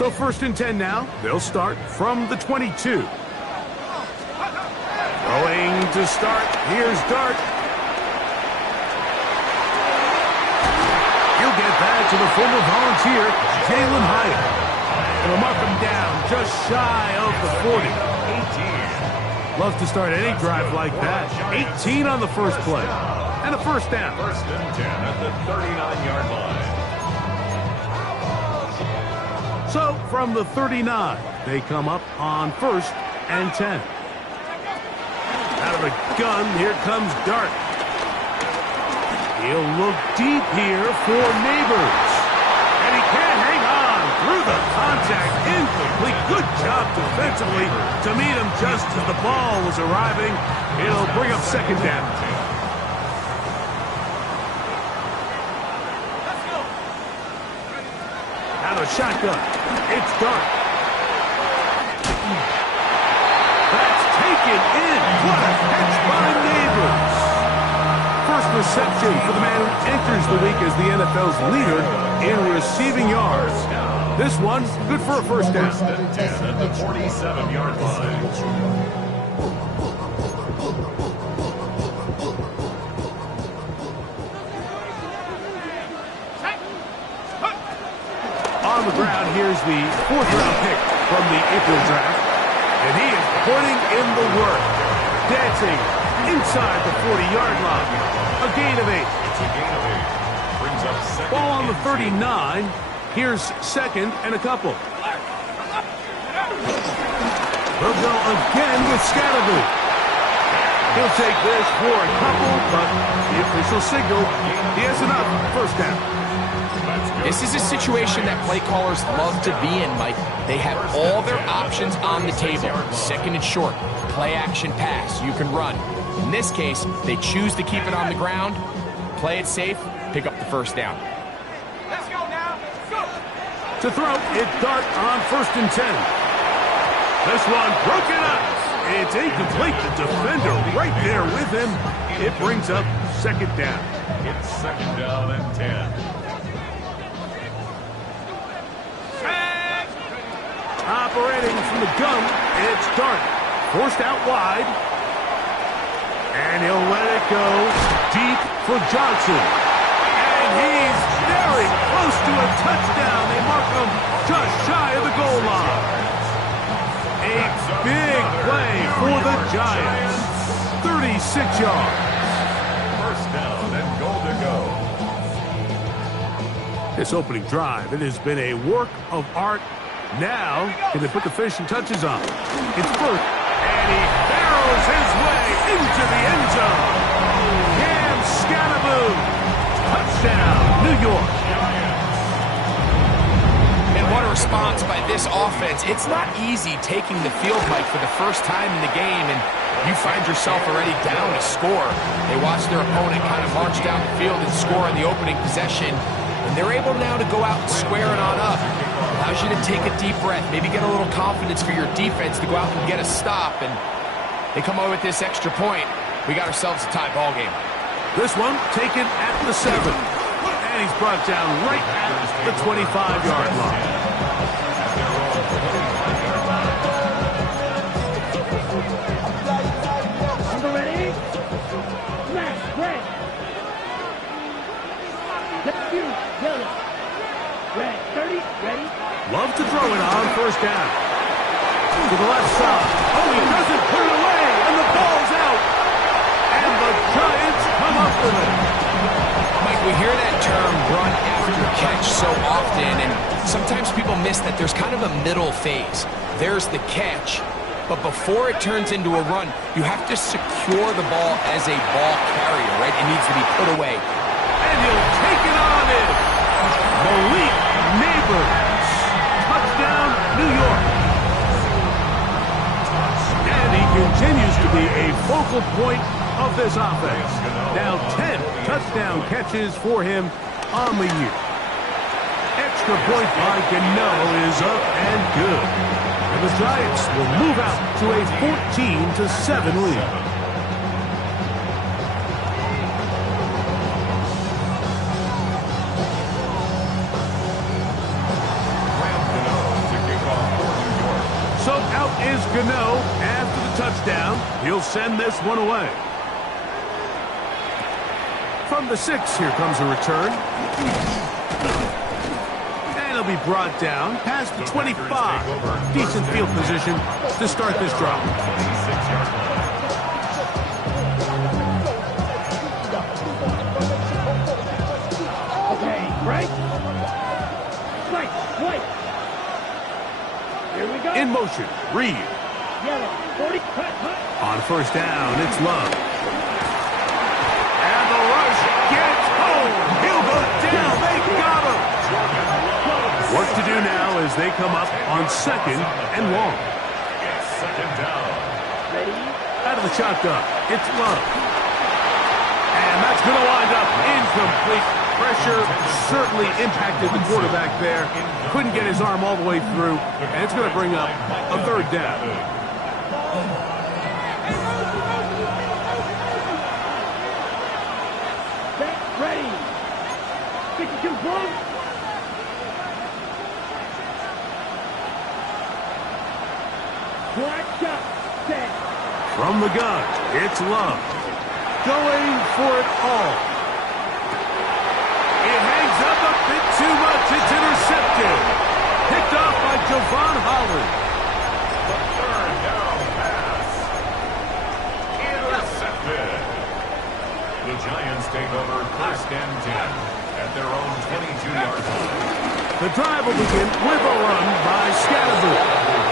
So 1st and 10 now. They'll start from the 22. Throwing to start. Here's Dart. He'll get that to the former Volunteer, Jalin Hyatt. And will mark him down just shy of the 40. 18. Love to start any drive like that. 18 on the first play. And a first down. 1st and 10 at the 39-yard line. So from the 39, they come up on 1st and 10. Out of the gun, here comes Dart. He'll look deep here for Neighbors. And he can't hang on through the contact. Incomplete. Good job defensively to meet him just as the ball was arriving. It'll bring up 2nd down. Out of shotgun. It's Dart. That's taken in. What a catch by Neighbors. First reception for the man who enters the week as the NFL's leader in receiving yards. This one, good for a first down. 1st and 10 at the 47-yard line. On the ground, here's the 4th-round pick from the April draft. And he is putting in the work. Dancing inside the 40-yard line. A gain of 8. It's a gain of 8. Brings up 2nd. Ball on the 39. Here's 2nd and a couple. They'll go again with Scatterby. He'll take this for a couple, but the official signal, he has enough. First down. This is a situation that play callers love to be in, Mike. They have all their options on the table. 2nd and short, play action pass, you can run. In this case, they choose to keep it on the ground, play it safe, pick up the first down. Let's go now. Let's go. To throw, it's Dart on 1st and 10. This one broken up. It's incomplete. The defender right there with him. It brings up 2nd down. It's 2nd down and 10. Operating from the gun, it's Dart. Forced out wide. And he'll let it go deep for Johnson. And he's very close to a touchdown. They mark him just shy of the goal line. A big play for the Giants. 36 yards. 1st down and goal to go. This opening drive, it has been a work of art. Now, can they put the finishing touches on? It's Burke, and he barrels his way into the end zone. Cam Scatterby, touchdown, New York. And what a response by this offense. It's not easy taking the field, Mike, for the first time in the game, and you find yourself already down to score. They watch their opponent kind of march down the field and score on the opening possession, and they're able now to go out and square it on up. Allows you to take a deep breath, maybe get a little confidence for your defense to go out and get a stop, and they come away with this extra point. We got ourselves a tie ball game. This one taken at the 7. And he's brought down right at the 25-yard line. Number ready? Smash, break. Yellow. Red, 30, ready? Love to throw it on 1st down. To the left side. Oh, he doesn't put it away, and the ball's out. And the Giants come up with it. Mike, we hear that term run after catch so often, and sometimes people miss that there's kind of a middle phase. There's the catch, but before it turns into a run, you have to secure the ball as a ball carrier, right? It needs to be put away. And he'll take it on in. Malik Neighbors. Touchdown, New York. And he continues to be a focal point of this offense. Now 10 touchdown catches for him on the year. Extra point by Gano is up and good. And the Giants will move out to a 14-7 lead. is Gano after the touchdown. He'll send this one away. From the 6, here comes a return. And he'll be brought down past the 25. Decent field position to start this drive. 26-yard line. Okay, right. Right, right. Here we go. In motion, Reed. Yellow, 40, cut. On first down, it's Love. And the rush gets home. He'll go down. They got him. Work to do now as they come up on 2nd and long. It's 2nd down. Ready? Out of the shotgun, it's Love. And that's going to wind up incomplete. Pressure certainly impacted the quarterback there. Couldn't get his arm all the way through, and it's going to bring up a 3rd down. Set, ready. 52 close. Black shot, set. From the gun, it's Love. Going for it all. It hangs up a bit too much. It's intercepted. Picked off by Javon Holland. The 3rd down pass. Intercepted. The Giants take over 1st and 10 at their own 22-yard line. The drive will begin with a run by Scattergood.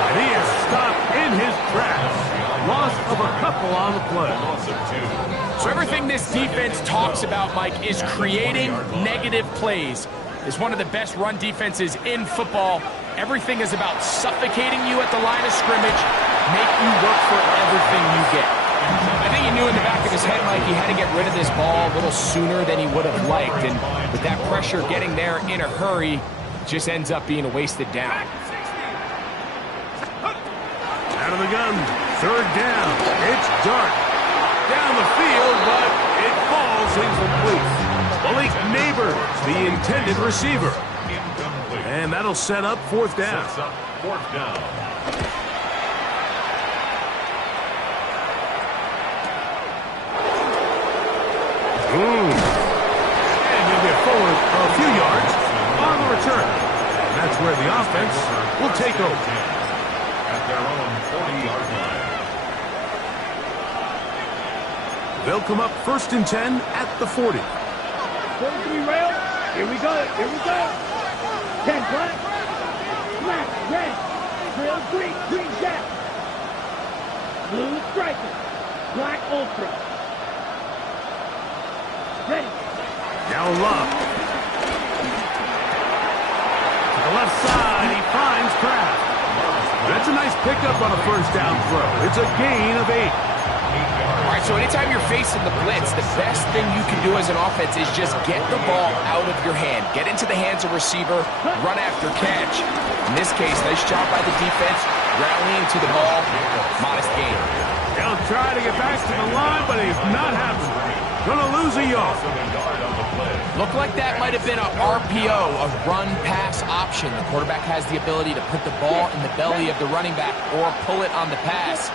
And he is stopped in his tracks. Loss of a couple on the play. Loss of 2. So everything this defense talks about, Mike, is creating negative plays. It's one of the best run defenses in football. Everything is about suffocating you at the line of scrimmage, make you work for everything you get. I think he knew in the back of his head, Mike, he had to get rid of this ball a little sooner than he would have liked. And with that pressure getting there in a hurry, just ends up being a wasted down. Out of the gun, 3rd down. It's Dart. Down the field, but it falls incomplete. Malik Neighbors, the intended receiver. Incomplete. And that'll set up 4th down. Sets up 4th down. And he'll get forward a few yards on the return. And that's where the offense will take over. At their own 40-yard line. They'll come up 1st and 10 at the 40. 43 rail. Here we go. Here we go. 10 black. Black, red. Trail green. Green jack. Blue striker. Black ultra. Ready. Now Love. To the left side, he finds Kraft. That's a nice pickup on a 1st down throw. It's a gain of 8. All right, so anytime you're facing the blitz, the best thing you can do as an offense is just get the ball out of your hand. Get into the hands of receiver, run after catch. In this case, nice job by the defense, rallying to the ball, modest gain. He'll try to get back to the line, but he's not happening. Gonna lose a yard. Looked like that might have been a RPO, a run-pass option. The quarterback has the ability to put the ball in the belly of the running back or pull it on the pass.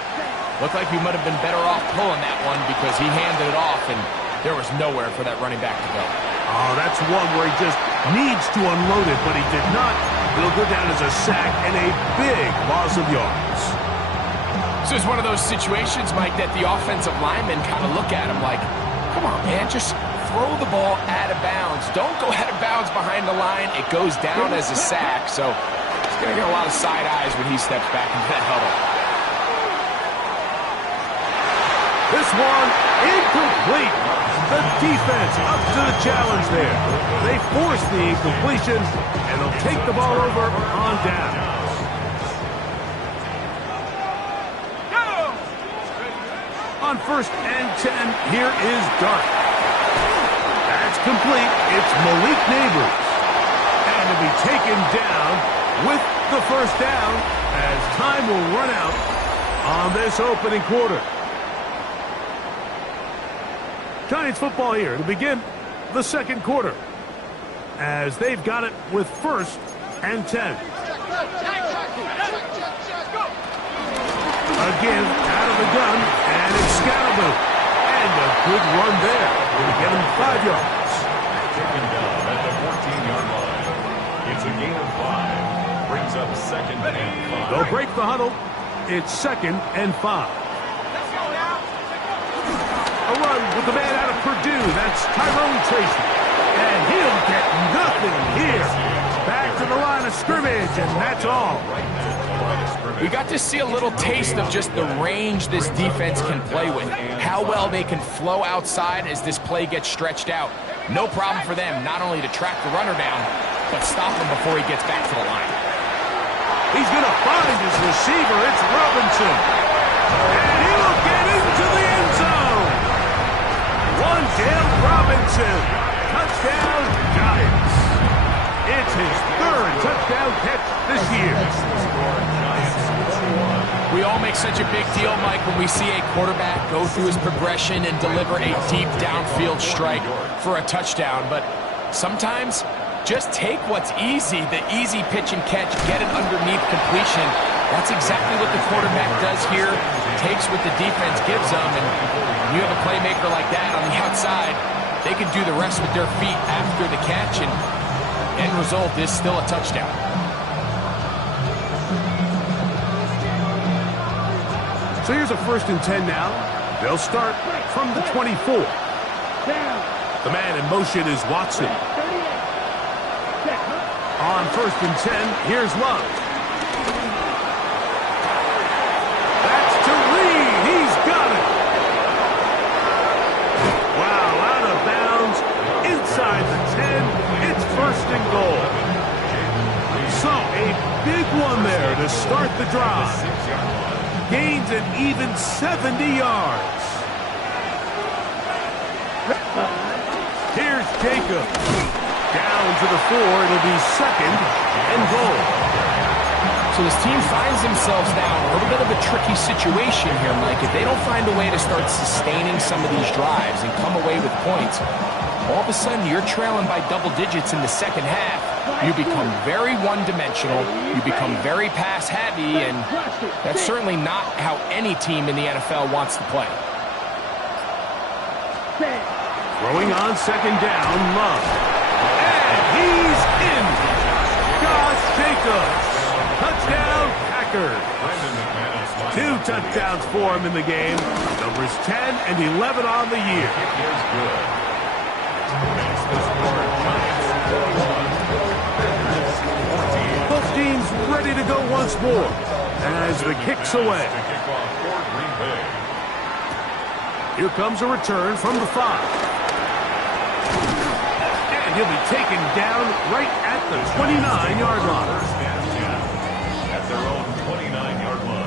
Looked like he might have been better off pulling that one because he handed it off, and there was nowhere for that running back to go. Oh, that's one where he just needs to unload it, but he did not. It'll go down as a sack and a big loss of yards. So it's one of those situations, Mike, that the offensive linemen kind of look at him like, come on, man, just throw the ball out of bounds. Don't go out of bounds behind the line. It goes down as a sack. So he's going to get a lot of side eyes when he steps back into that huddle. This one incomplete. The defense up to the challenge there. They force the incompletion, and they'll take the ball over on down. On 1st and 10, here is Dart. That's complete. It's Malik Neighbors. And to be taken down with the 1st down as time will run out on this opening quarter. Giants football here to begin the 2nd quarter as they've got it with 1st and 10. A give out of the gun, and it's Scalaboo. And a good run there. Going to get him 5 yards. Taken down at the 14-yard line. It's a gain of 5. Brings up 2nd and 5. They'll break the huddle. It's 2nd and 5. Let's go now. A run with the man out of Purdue. That's Tyrone Tracy. And he'll get nothing here. Back to the line of scrimmage, and that's all. We got to see a little taste of just the range this defense can play with. How well they can flow outside as this play gets stretched out. No problem for them not only to track the runner down, but stop him before he gets back to the line. He's going to find his receiver. It's Robinson. And he'll get into the end zone. Wandale Robinson. Touchdown, Giants. It's his 3rd touchdown catch this year. We all make such a big deal, Mike, when we see a quarterback go through his progression and deliver a deep downfield strike for a touchdown. But sometimes, just take what's easy, the easy pitch and catch, get it underneath completion. That's exactly what the quarterback does here. Takes what the defense gives them, and you have a playmaker like that on the outside, they can do the rest with their feet after the catch, and end result is still a touchdown. So here's a 1st and 10 now. They'll start from the 24. The man in motion is Watson. On 1st and 10, here's Love. That's to Reed. He's got it. Wow, out of bounds. Inside the 10. It's 1st and goal. So a big one there to start the drive. Gains an even 70 yards. Here's Jacob. Down to the 4. It'll be 2nd and goal. So this team finds themselves now in a little bit of a tricky situation here, Mike. If they don't find a way to start sustaining some of these drives and come away with points, all of a sudden you're trailing by double digits in the 2nd half. You become very one-dimensional. You become very pass-heavy, and that's certainly not how any team in the NFL wants to play. Throwing on 2nd down, Love. And he's in. Josh Jacobs. Touchdown, Packers. 2 touchdowns for him in the game. Numbers 10 and 11 on the year. Both teams ready to go once more as the kick's away. Here comes a return from the 5. And he'll be taken down right at the 29-yard line. At their own 29-yard line.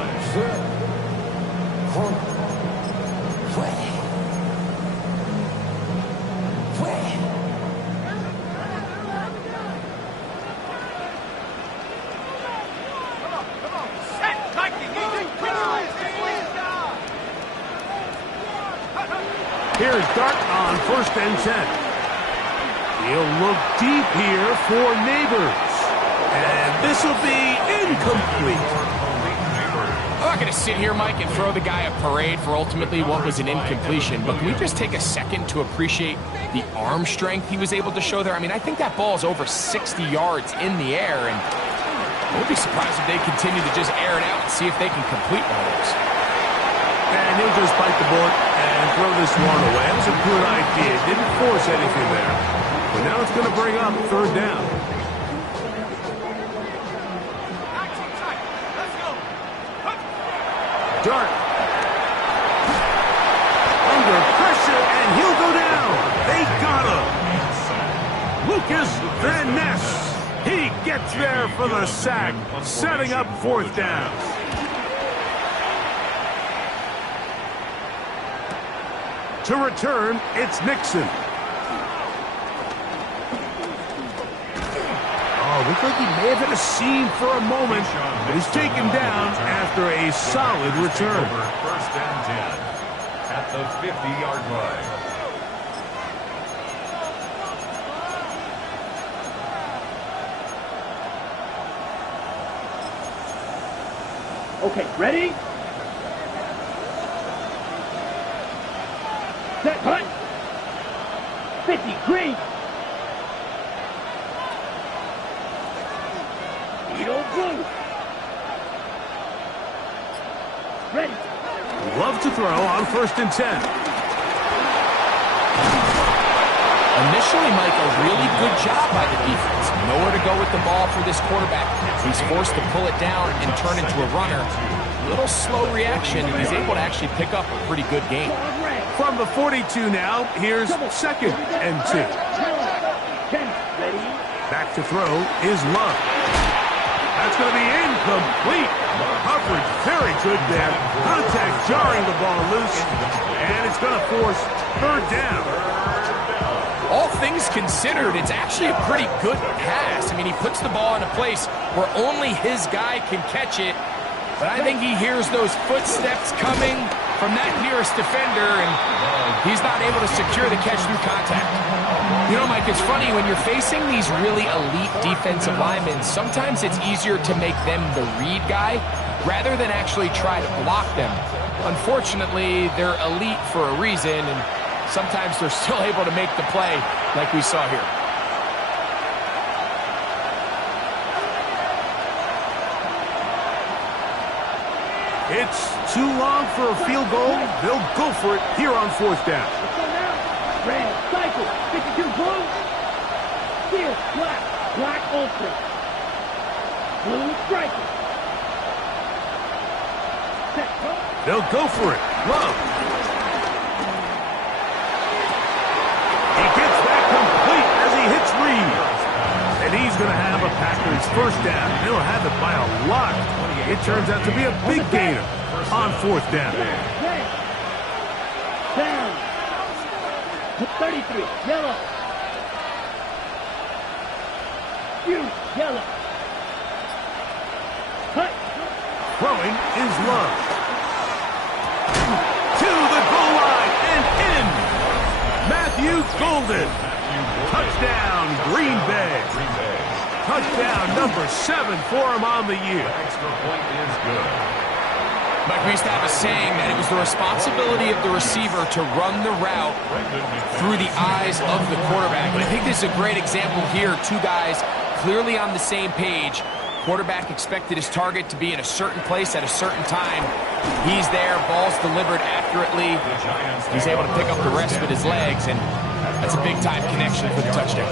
Here's Dart on 1st and 10. He'll look deep here for Neighbors. And this will be incomplete. I'm not going to sit here, Mike, and throw the guy a parade for ultimately what was an incompletion, but can we just take a second to appreciate the arm strength he was able to show there? I mean, I think that ball's over 60 yards in the air, and I would be surprised if they continue to just air it out and see if they can complete one of those. And he'll just bite the bullet and throw this one away. That was a good idea. Didn't force anything there. But now it's going to bring up 3rd down. Dart. Under pressure, and he'll go down. They got him. Lucas Van Ness. He gets there for the sack, setting up 4th down. To return, it's Nixon. Oh, looked like he may have hit a seam for a moment, but he's taken down after a solid return. 1st and 10 at the 50-yard line. Okay, ready? Set, cut. 50, green. Edo blue. Ready. Love to throw on 1st and 10. Initially, Mike, a really good job by the defense. Nowhere to go with the ball for this quarterback. He's forced to pull it down and turn into a runner. A little slow reaction, and he's able to actually pick up a pretty good game. From the 42 now, here's 2nd and 2. Back to throw is Love. That's going to be incomplete. Coverage very good there. Contact jarring the ball loose, and it's going to force 3rd down. All things considered, it's actually a pretty good pass. I mean, he puts the ball in a place where only his guy can catch it. But I think he hears those footsteps coming from that nearest defender, and he's not able to secure the catch through contact. You know, Mike, it's funny, when you're facing these really elite defensive linemen, sometimes it's easier to make them the read guy rather than actually try to block them. Unfortunately, they're elite for a reason, and sometimes they're still able to make the play like we saw here. It's too long for a field goal. They'll go for it here on 4th down. Red, cycle, 52 blue. Steel, black, black ultra. Blue striker. Set, cut. They'll go for it. Love. He gets that complete as he hits Reed. And he's going to have a Packers 1st down. He'll have it by a lot. It turns out to be a big gainer on 4th down. Red. Down. 33, yellow. You, yellow. Cut. Throwing is Love. To the goal line and in. Matthew Golden. Touchdown, Green Bay. Touchdown number 7 for him on the year. Extra point is good. Mike, we used to have a saying that it was the responsibility of the receiver to run the route through the eyes of the quarterback. And I think this is a great example here. Two guys clearly on the same page. Quarterback expected his target to be in a certain place at a certain time. He's there, ball's delivered accurately. He's able to pick up the rest with his legs, and that's a big-time connection for the touchdown.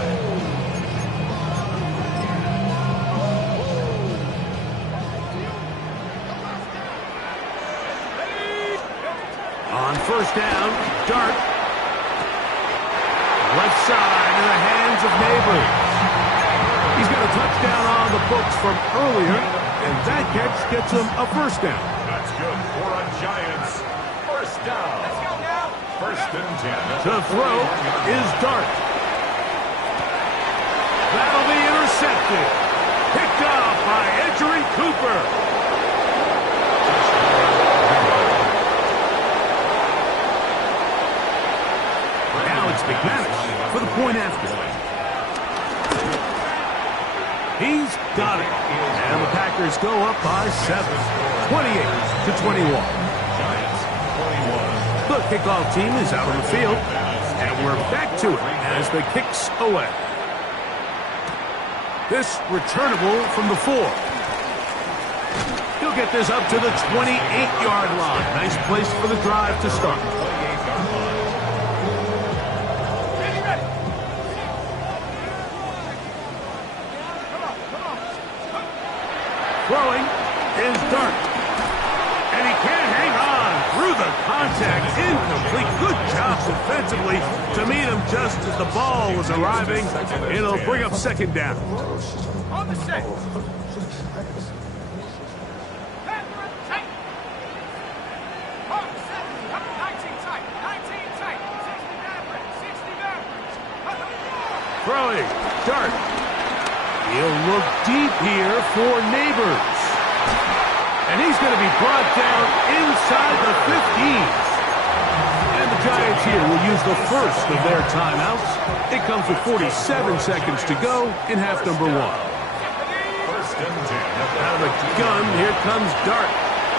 On 1st down, Dart. Left side in the hands of Neighbors. He's got a touchdown on the books from earlier, and that catch gets him a 1st down. That's good for a Giants. 1st down. Let's go now. 1st and 10. To throw is Dart. That'll be intercepted. Picked off by Edgerrin Cooper. Now it's McManus for the point after. He's got it. And the Packers go up by 7. 28-21. Giants 21. The kickoff team is out on the field. And we're back to it as the kicks away. This returnable from the 4. He'll get this up to the 28-yard line. Nice place for the drive to start. Throwing is Dart. And he can't hang on through the contact. Incomplete. Good job defensively to meet him just as the ball was arriving. It'll bring up 2nd down. On the set. Throwing. Dart. He'll look deep here for Neighbors. And he's going to be brought down inside the 15. And the Giants here will use the first of their timeouts. It comes with 47 seconds to go in half number 1. 1st and 10. Out of the gun, here comes Dart.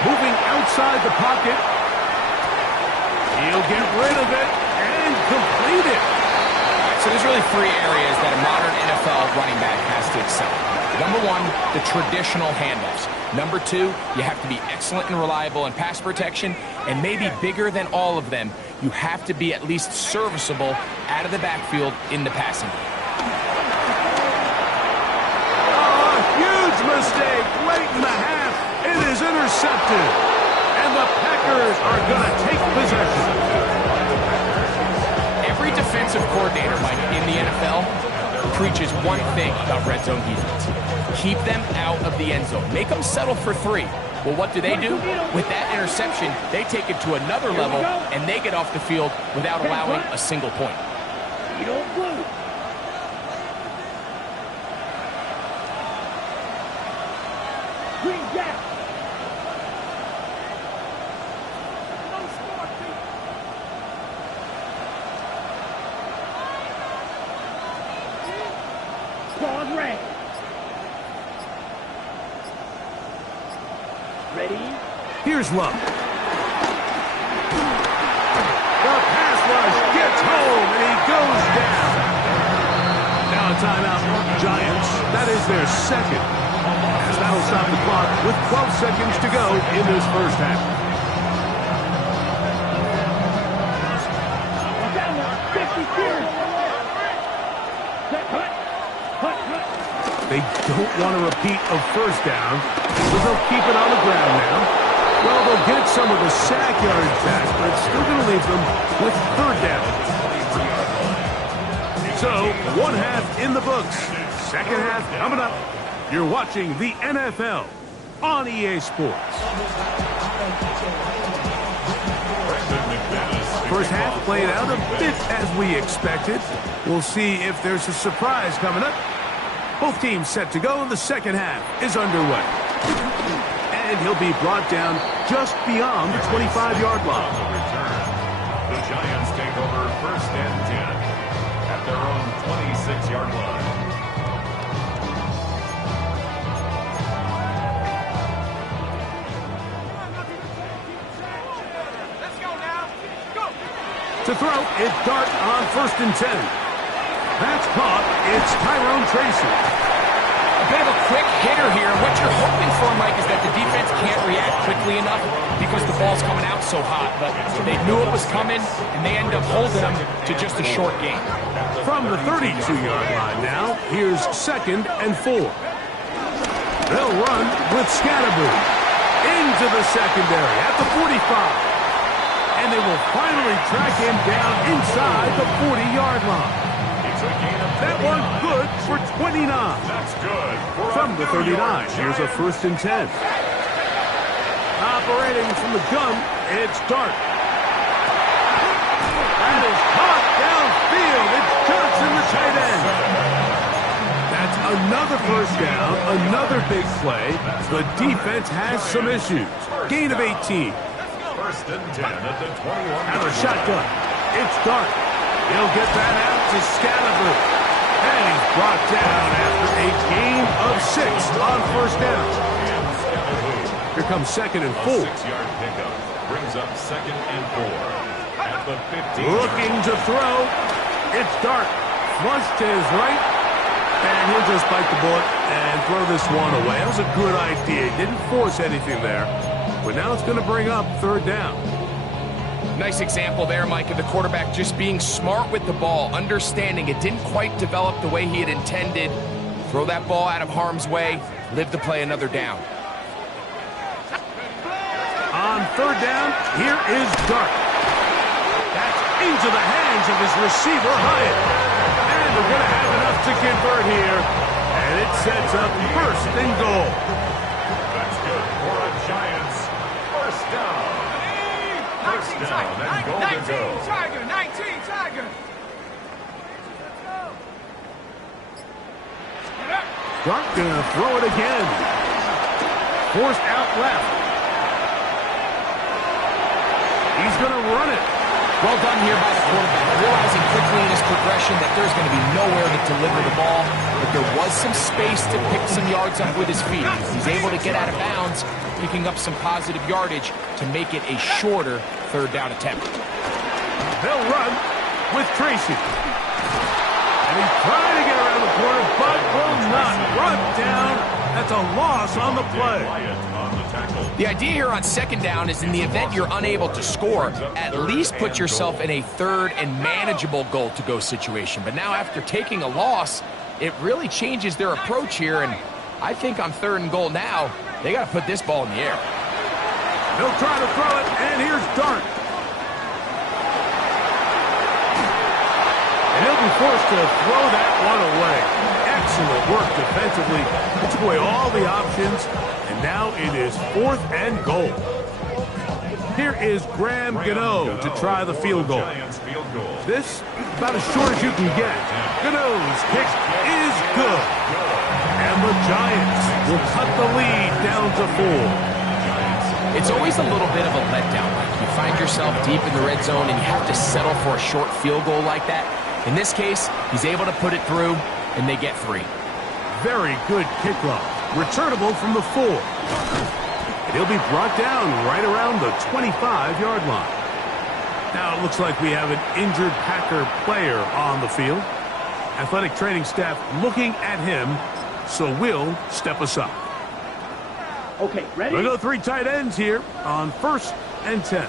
Moving outside the pocket. He'll get rid of it. and completed. So there's really three areas that a modern NFL running back has to excel. Number one, the traditional handoffs. Number two, you have to be excellent and reliable in pass protection. And maybe bigger than all of them, you have to be at least serviceable out of the backfield in the passing game. Oh, huge mistake late in the half. It is intercepted. And the Packers are going to take possession. Every defensive coordinator, Mike, in the NFL preaches one thing about red zone defense. Keep them out of the end zone. Make them settle for three. Well, what do? With that interception, they take it to another level, and they get off the field without allowing a single point. Green Jack. Pause red. Ready? Here's Love. The pass rush gets home, and he goes down. Now a timeout. Giants, that is their second. As that'll stop the clock with 12 seconds to go in this first half. Down 50 series. Cut. They don't want a repeat of first down, so they'll keep it on the ground now. Well, they'll get some of the sack yards back, but it's still going to leave them with third down. So, one half in the books. Second half coming up. You're watching the NFL on EA Sports. First half played out a bit as we expected. We'll see if there's a surprise coming up. Both teams set to go, and the second half is underway. And he'll be brought down just beyond the 25-yard line. The Giants take over first and 10 at their own 26-yard line. Let's go now. Go. To throw, it's Dart on first and 10. That's caught. It's Tyrone Tracy. A bit of a quick hitter here. What you're hoping for, Mike, is that the defense can't react quickly enough because the ball's coming out so hot. But they knew it was coming, and they end up holding them to just a short gain. From the 32-yard line now, here's second and 4. They'll run with Scatterboo into the secondary at the 45. And they will finally track him down inside the 40-yard line. That one good for 29. That's good. From the 39, here's a first and 10. Operating from the gun, it's Dart. That is caught downfield. It's Johnson, the tight end. That's another first down, another big play. The defense has some issues. Gain of 18. First and 10 at the 21. Out of shotgun, it's Dart. He'll get that out to Scatterboo. And he's brought down after a gain of 6 on first down. Here comes second and 4. 6-yard pickup brings up second and 4 at the 15. Looking to throw. It's Dart. Flush to his right. And he'll just bite the bullet and throw this one away. That was a good idea. He didn't force anything there. But now it's going to bring up third down. Nice example there, Mike, of the quarterback just being smart with the ball, understanding it didn't quite develop the way he had intended. Throw that ball out of harm's way, live to play another down. On third down, here is Dart. That's into the hands of his receiver, Hyatt. And they're going to have enough to convert here. And it sets up first and goal. That's good for a Giants. First down. First down and goal to go. 19 Tiger, 19 Tiger. Dart going to throw it again. Forced out left. He's going to run it. Well done here by the quarterback, realizing quickly in his progression that there's going to be nowhere to deliver the ball, but there was some space to pick some yards up with his feet. He's able to get out of bounds, picking up some positive yardage to make it a shorter third down attempt. They'll run with Tracy. And he's trying to get around the corner, but will not. Run down. That's a loss on the play. The idea here on second down is in the event you're unable to score, at least put yourself in a third and manageable goal-to-go situation. But now after taking a loss, it really changes their approach here. And I think on third and goal now, they got to put this ball in the air. They'll try to throw it, and here's Dart. And he'll be forced to throw that one away. Excellent work defensively. Took away all the options, and now it is 4th and goal. Here is Graham Gano to try the field goal. This about as short as you can get. Gano's kick is good. And the Giants will cut the lead down to 4. It's always a little bit of a letdown. Like you find yourself deep in the red zone and you have to settle for a short field goal like that. In this case, he's able to put it through, and they get 3. Very good kickoff. Returnable from the 4. And he'll be brought down right around the 25-yard line. Now it looks like we have an injured Packer player on the field. Athletic training staff looking at him, so we'll step aside. Okay, ready? We'll go 3 tight ends here on 1st and 10.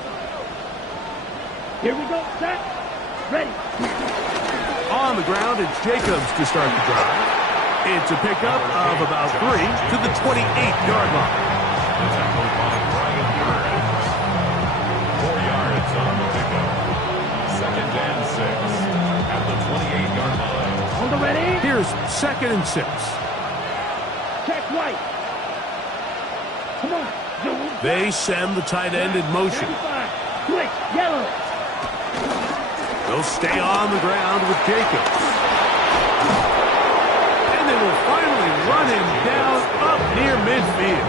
Here we go, set, ready. On the ground, it's Jacobs to start the drive. It's a pickup of about 3 to the 28-yard line. 4 yards on the pickup. 2nd and 6 at the 28-yard line. On the ready. Here's 2nd and 6. Check right. Come on. Zoom. They send the tight end in motion. 35. Quick, yellow. They'll stay on the ground with Jacobs. And they will finally run him down up near midfield.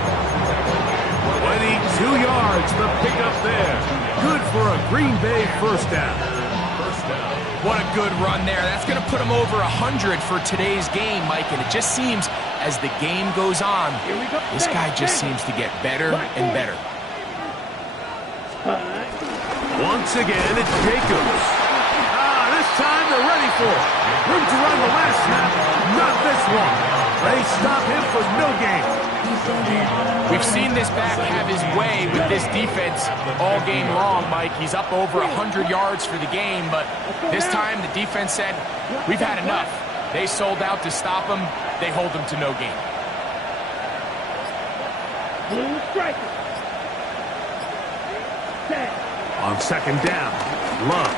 22 yards, the pickup there. Good for a Green Bay first down. What a good run there. That's going to put him over 100 for today's game, Mike. And it just seems as the game goes on, this guy just seems to get better and better. Once again, it's Jacobs. This time they're ready for it. Room to run the last snap. Not this one. They stop him for no gain. We've seen this back have his way with this defense all game long, Mike. He's up over 100 yards for the game, but this time the defense said, we've had enough. They sold out to stop him. They hold him to no gain. Blue striker. Set. On 2nd down, Love.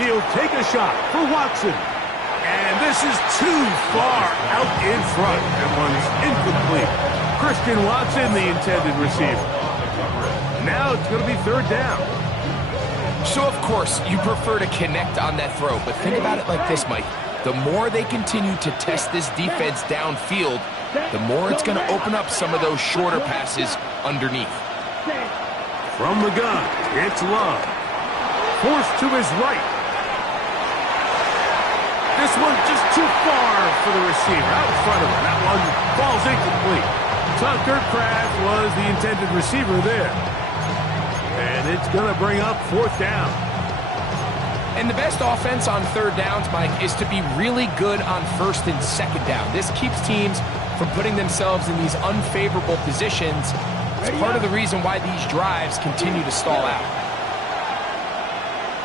He'll take a shot for Watson. And this is too far out in front. That one's incomplete. Christian Watson, the intended receiver. Now it's going to be 3rd down. So, of course, you prefer to connect on that throw. But think about it like this, Mike. The more they continue to test this defense downfield, the more it's going to open up some of those shorter passes underneath. From the gun, it's Love. Forced to his right. This one's just too far for the receiver. Out in front of him. That one falls incomplete. Tucker Kraft was the intended receiver there. And it's going to bring up 4th down. And the best offense on 3rd downs, Mike, is to be really good on 1st and 2nd down. This keeps teams from putting themselves in these unfavorable positions. It's part of the reason why these drives continue to stall out.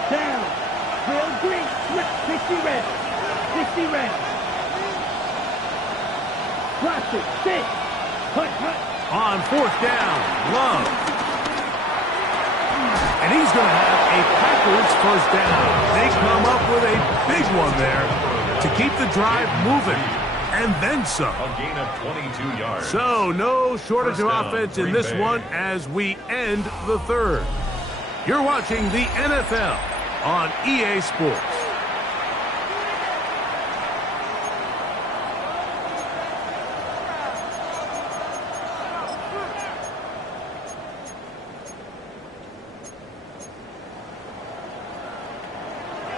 Down. Real green. 60 red. 60 red. Plastic. 6. Hut, hut. On 4th down, Love. And he's going to have a Packers first down. They come up with a big one there to keep the drive moving. And then some. A gain of 22 yards. So no shortage of offense in this one as we end the 3rd. You're watching the NFL on EA Sports.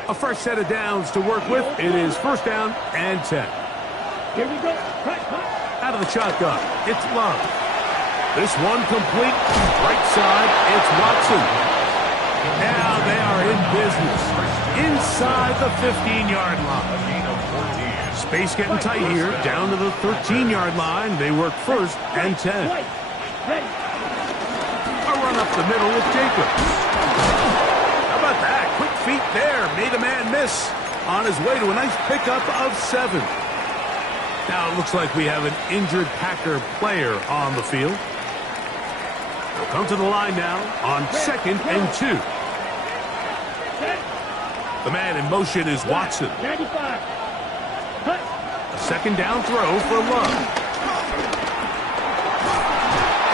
A fresh set of downs to work with. It is 1st down and 10. Here we go. Cut, cut. Out of the shotgun, it's Love. This one complete. Right side, it's Watson. Now they are in business inside the 15-yard line. Space getting tight here, down to the 13-yard line. They work first and 10. A run up the middle with Jacobs. How about that? Quick feet there. Made a man miss on his way to a nice pickup of 7. Now it looks like we have an injured Packer player on the field. They'll come to the line now on 2nd and 2. The man in motion is Watson. 95. Cut. A 2nd down throw for Love.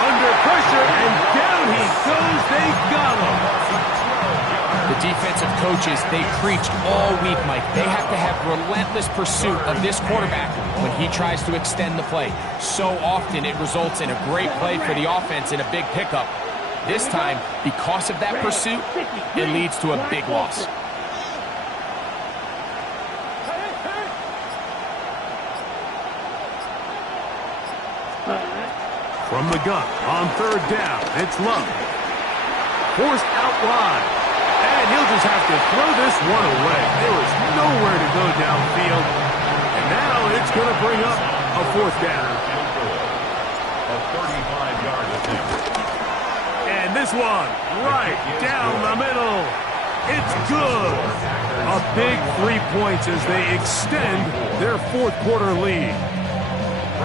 Under pressure, and down he goes. They got him. The defensive coaches, they preach all week, Mike. They have to have relentless pursuit of this quarterback when he tries to extend the play. So often it results in a great play for the offense and a big pickup. This time, because of that pursuit, it leads to a big loss. From the gun on 3rd down, it's Love. Forced out wide. And he'll just have to throw this one away. There was nowhere to go downfield. And now it's going to bring up a 4th down. A 35-yard attempt. And this one right down the middle. It's good. A big 3 points as they extend their 4th quarter lead.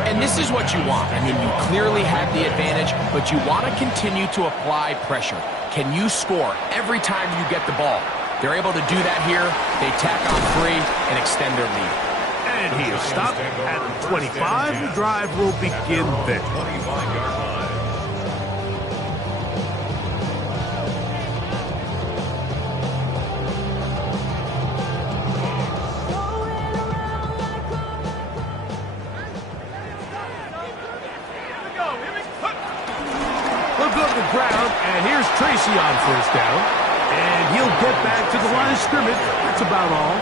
And this is what you want. I mean, you clearly have the advantage, but you want to continue to apply pressure. Can you score every time you get the ball? They're able to do that here. They tack on 3 and extend their lead. And he is stopped at the 25. The drive will begin there. 25-yard line. Ground, and here's Tracy on 1st down, and he'll get back to the line of scrimmage. That's about all.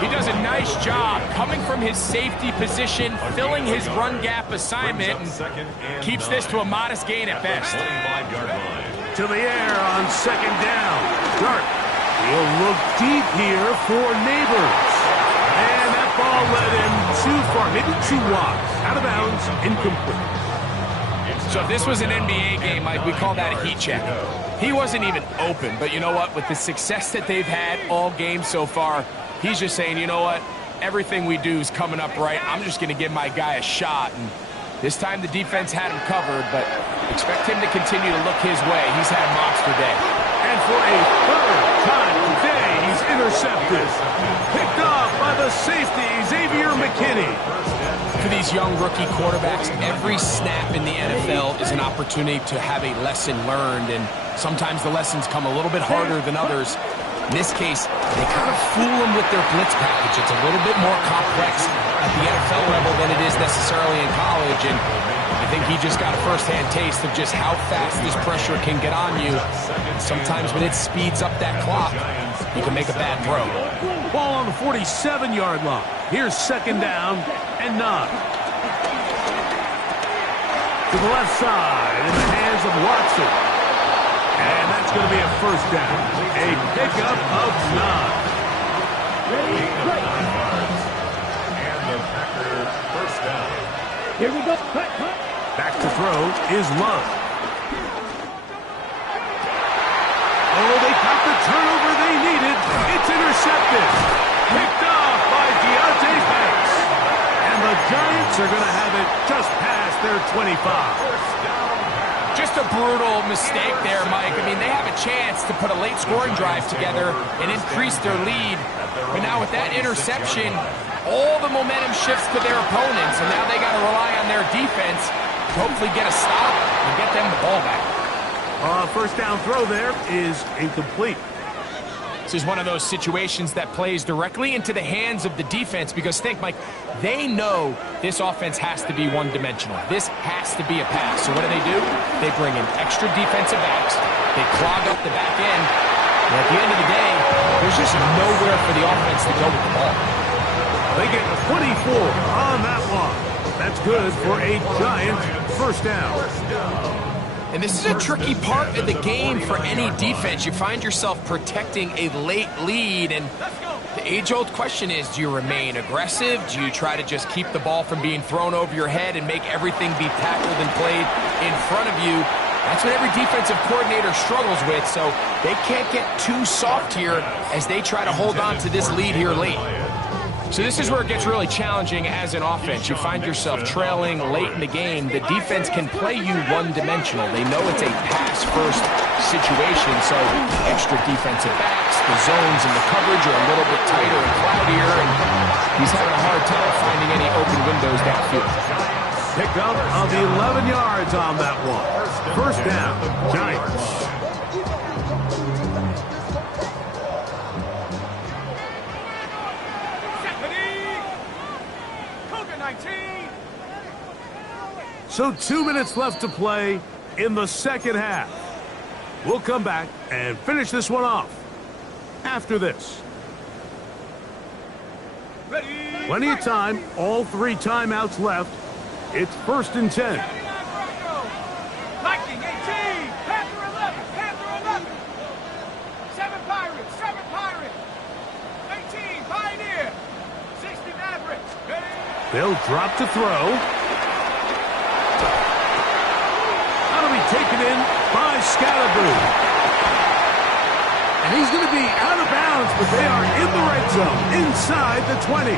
He does a nice job coming from his safety position, filling his run gap assignment, and keeps this to a modest gain at best. To the air on 2nd down. Dart. He'll look deep here for Neighbors. And that ball led him too far, maybe too wide. Out of bounds, incomplete. So if this was an NBA game, Mike, we call that a heat check. He wasn't even open, but you know what? With the success that they've had all game so far, he's just saying, you know what? Everything we do is coming up right. I'm just going to give my guy a shot. And this time the defense had him covered, but expect him to continue to look his way. He's had a monster day. And for a 3rd time today, he's intercepted. Picked off by the safety, Xavier McKinney. For these young rookie quarterbacks, every snap in the NFL is an opportunity to have a lesson learned, and sometimes the lessons come a little bit harder than others. In this case, they kind of fool them with their blitz package. It's a little bit more complex at the NFL level than it is necessarily in college, and I think he just got a first-hand taste of just how fast this pressure can get on you. Sometimes when it speeds up that clock, you can make a bad throw. Ball on the 47-yard line. Here's 2nd down and 9. To the left side in the hands of Watson. And that's going to be a 1st down. A pickup of 9. And the Packers 1st down. Here we go. Cut, cut. Back to throw is Love. Oh, they got the turnover they needed. It's intercepted. Picked off by Deontay Banks. And the Giants are going to have it just past their 25. Just a brutal mistake there, Mike. I mean, they have a chance to put a late scoring drive together and increase their lead. But now with that interception, all the momentum shifts to their opponents, and now they got to rely on their defense to hopefully get a stop and get them the ball back. 1st down throw there is incomplete. This is one of those situations that plays directly into the hands of the defense because think, Mike, they know this offense has to be one-dimensional. This has to be a pass. So what do? They bring in extra defensive backs. They clog up the back end. And at the end of the day, there's just nowhere for the offense to go with the ball. They get 24 on that one. That's good for a Giant 1st down. And this is a tricky part of the game for any defense. You find yourself protecting a late lead, and the age-old question is, do you remain aggressive? Do you try to just keep the ball from being thrown over your head and make everything be tackled and played in front of you? That's what every defensive coordinator struggles with, so they can't get too soft here as they try to hold on to this lead here late. So this is where it gets really challenging as an offense. You find yourself trailing late in the game. The defense can play you one-dimensional. They know it's a pass-first situation, so extra defensive backs, the zones and the coverage are a little bit tighter and cloudier, and he's having a hard time finding any open windows downfield. Pick up of 11 yards on that one. First down, Giants. So 2 minutes left to play in the second half. We'll come back and finish this one off after this. Plenty of time, all 3 timeouts left. It's 1st and 10. Viking 18, Panther 11, Panther 11. 7 Pirates, 7 Pirates. 18, Pioneer. 60 Mavericks. They'll drop to throw. That'll be taken in by Scalaboo. And he's going to be out of bounds, but they are in the red zone, inside the 20.